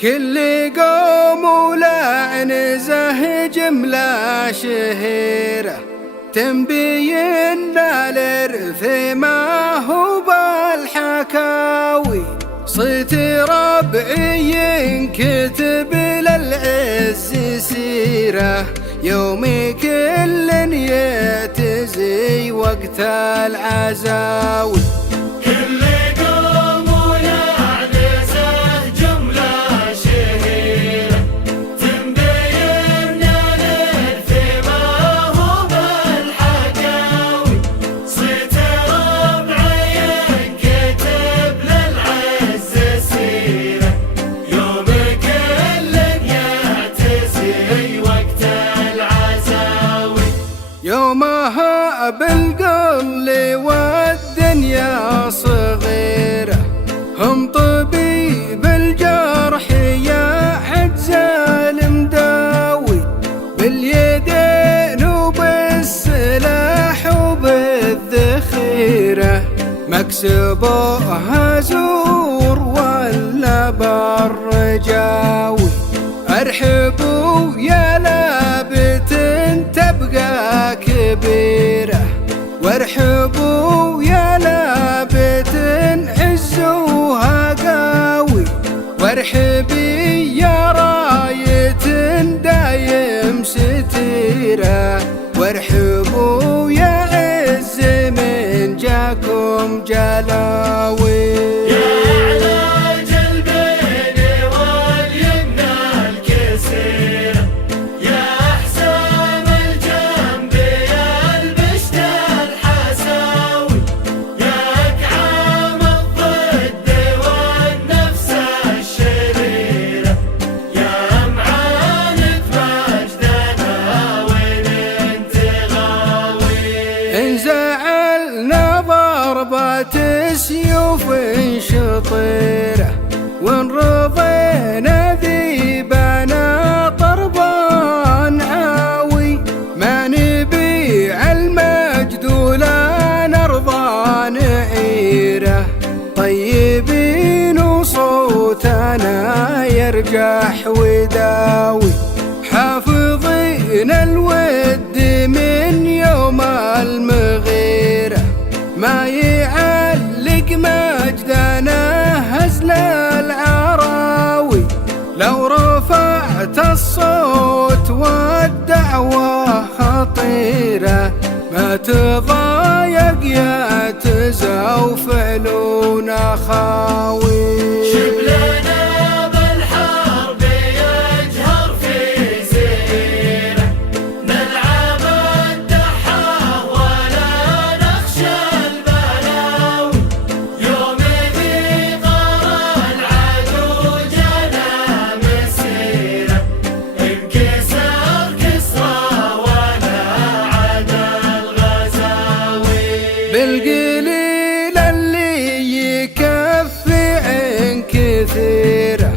كل قوم ولعنزه جملة شهيرة تنبين الرف ما هو بالحكاوي. صيت ربعي كتب للعز سيرة يوم كل يتزي وقت العزاوي. يومها بالقل والدنيا صغيرة هم طبيب الجرح يا عجز المداوي. باليدين وبالسلاح وبالذخيرة مكسبوها زور ولا بالرجاوي. ارحبوا يا لابت تبقى كبيرة وارحبوا يا لابت عزوها قوي. وارحبي يا راية دايم ستيرة وارحبوا يا عز من جاكم جلاوي. انزعلنا ضربة سيوف شطيرة وان رضينا ذيبنا طربان عاوي. ما نبيع المجد ولا نرضى نعيره طيبين وصوتنا يرجح وداوي. حافظين الود من يوم المغيرة ما يعلق مجدنا هزل العراوي. لو رفعت الصوت والدعوة خطيرة ما تضايق يا تزاو فعلنا خاوي. بالقليل اللي يكفي عن كثيرة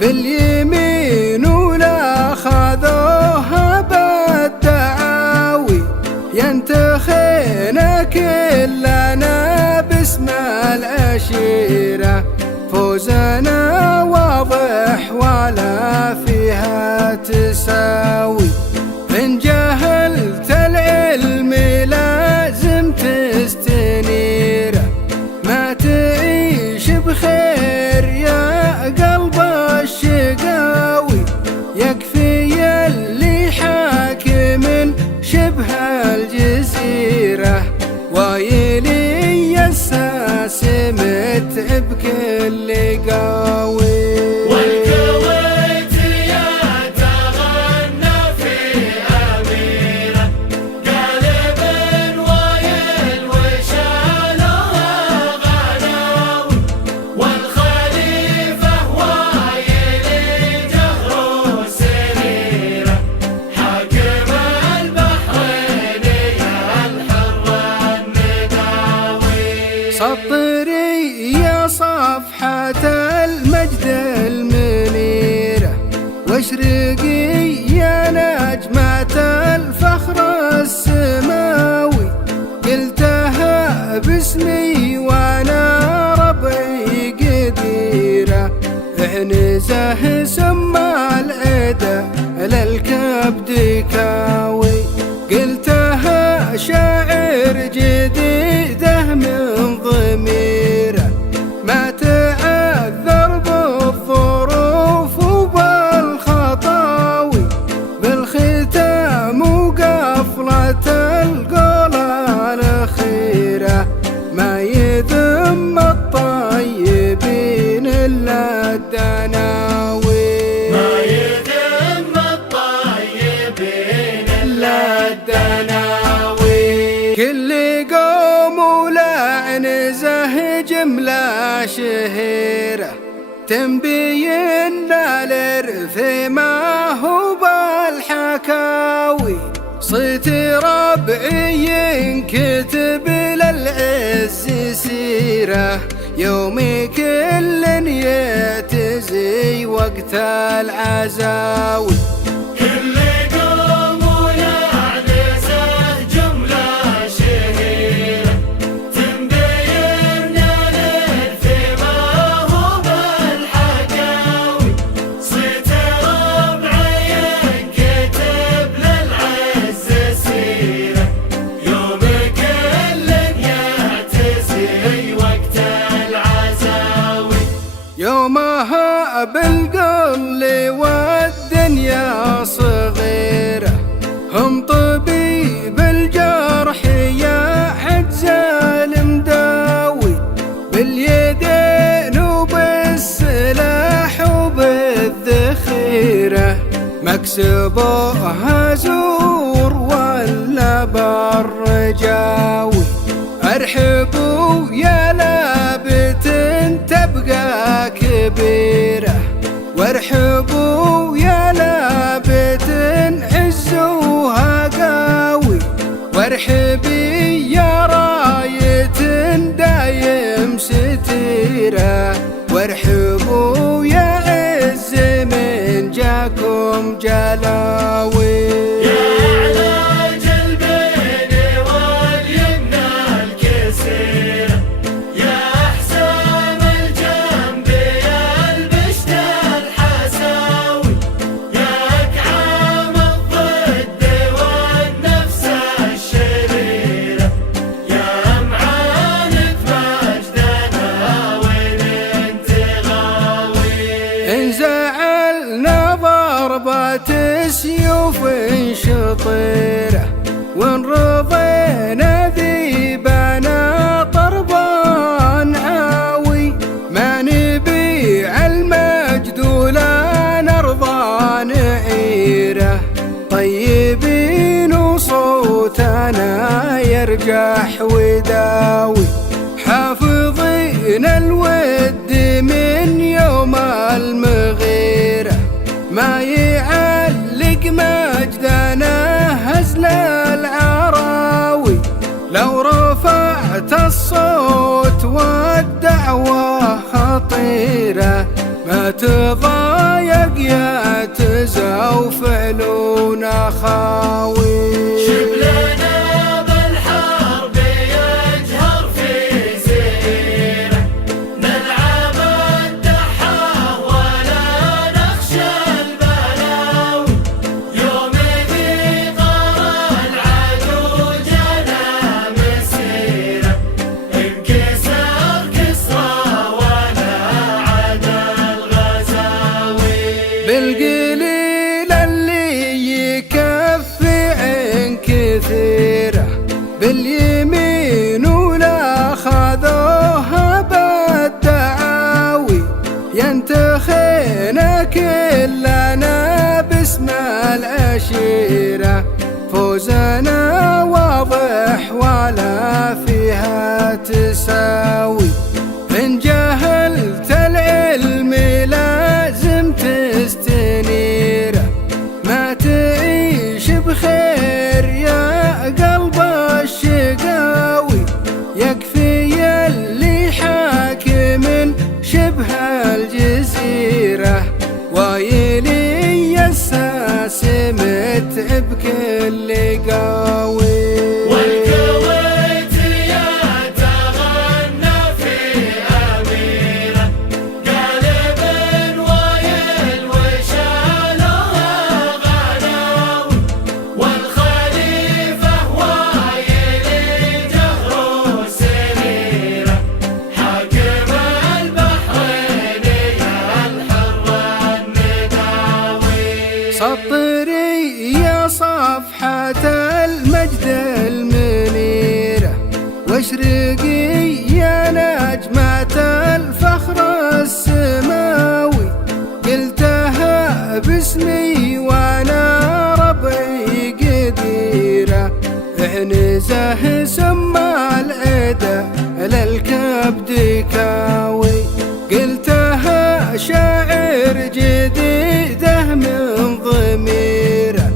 باليمين ولا خذوها بالدعاوي. ينتخينا كلنا باسم العشيرة فوزنا واضح ولا فيها تساوي. إن جهلت العلم لازم تستنيره ما تعيش بخير يا قلب الشقاوي. يكفي اللي حاكم شبه الجزيرة ويلي الساس متعب كل قاوي. سطري يا صفحة المجد المنيرة واشرقي يا نجمة الفخر السماوي. قلتها باسمي وانا ربعي قديرة يحنزه سم العدا للكبد كاوي. قلتها شاعر جديده من ضميره ما تعذر بالظروف وبالخطاوي. بالختام وقفلة القول الأخيرة ما يذم الطيبين إلا الدناوي. ما يذم الطيبين إلا الدناوي. كل قوم ولعنزه جملة شهيرة تنبين الإرث ما هو بالحكاوي. صيت ربعي كتب للعز سيرة يوم كل يتزي وقت العزاوي. كل قوم ولعنزه جملة شهيرة تنبين الإرث ما هو بالحكاوي. صيت ربعي كتب للعز سيرة يوم كل يعتزي وقت العزاوي. يومها بالقل والدنيا صغيرة هم طبيب الجرح يا عجز المداوي. باليدين وبالسلاح وبالذخيرة مكسبوها زور ولا بالرجاوي. ارحبوا يا لابت تبقى كبيرة وارحبوا يا لابت عزوها قاوي. وارحبي يا راية دايم ستيرة وارحبوا يا عز من جاكم جلاوي. انزعلنا ضربة سيوف شطيرة وان رضينا ذيبنا طربان عاوي. ما نبيع المجد ولا نرضى نعيره طيبين وصوتنا يرجح وداوي. حافظين الود من يوم المغيرة ما يعلق مجدنا هزل العراوي. لو رفعت الصوت والدعوة خطيرة ما تضايق يا تزاو فعلنا خاوي. بالقليل اللي يكفي عن كثيرة باليمين ولا خذوها بالدعاوي. ينتخينا كلنا باسم العشيرة فوزنا واضح ولا فيها تساوي. إن جهلت العلم لازم تستنيره ما تعيش بخير يا قلب الشقاوي. يكفي اللي حاكم شبه الجزيرة ويلي الساس متعب كل قاوي. والكويت يا تغنى في سطري يا صفحة المجد المنيرة، واشرقي يا نجمة الفخر السماوي، قلتها باسمي وانا ربعي قديرة، اعنزه سما العدا للكبد كاوي، قلتها شاعر جديده من ضميره،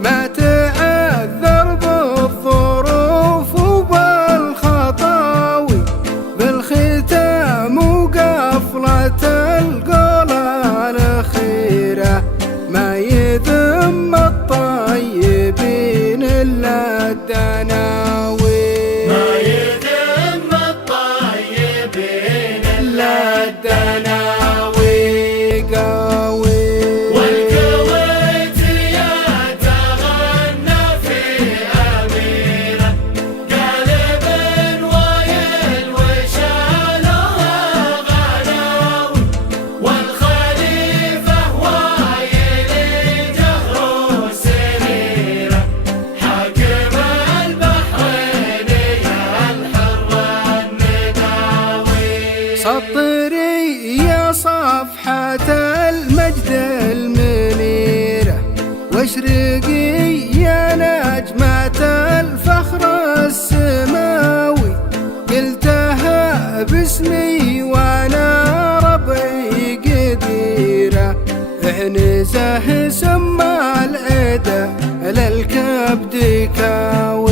ما تعذر بالظروف وبالخطاوي، بالختام وقفلة القول الأخيرة، ما يذم الطيبين إلا الدناوي، ما يذم الطيبين إلا الدناوي قاوي. والكويت يتغنى في أميرة، قالب ويل وشالوها غناوي، والخليفة وايل جهر سريرة، حاكم البحرين يا الحر النداوي. سطري يا صفحة المجد المنيرة، واشرقي يا نجمة الفخر السماوي، قلتها باسمي وانا ربعي قديرة، اعنزه سما العدا للكبد كاوي.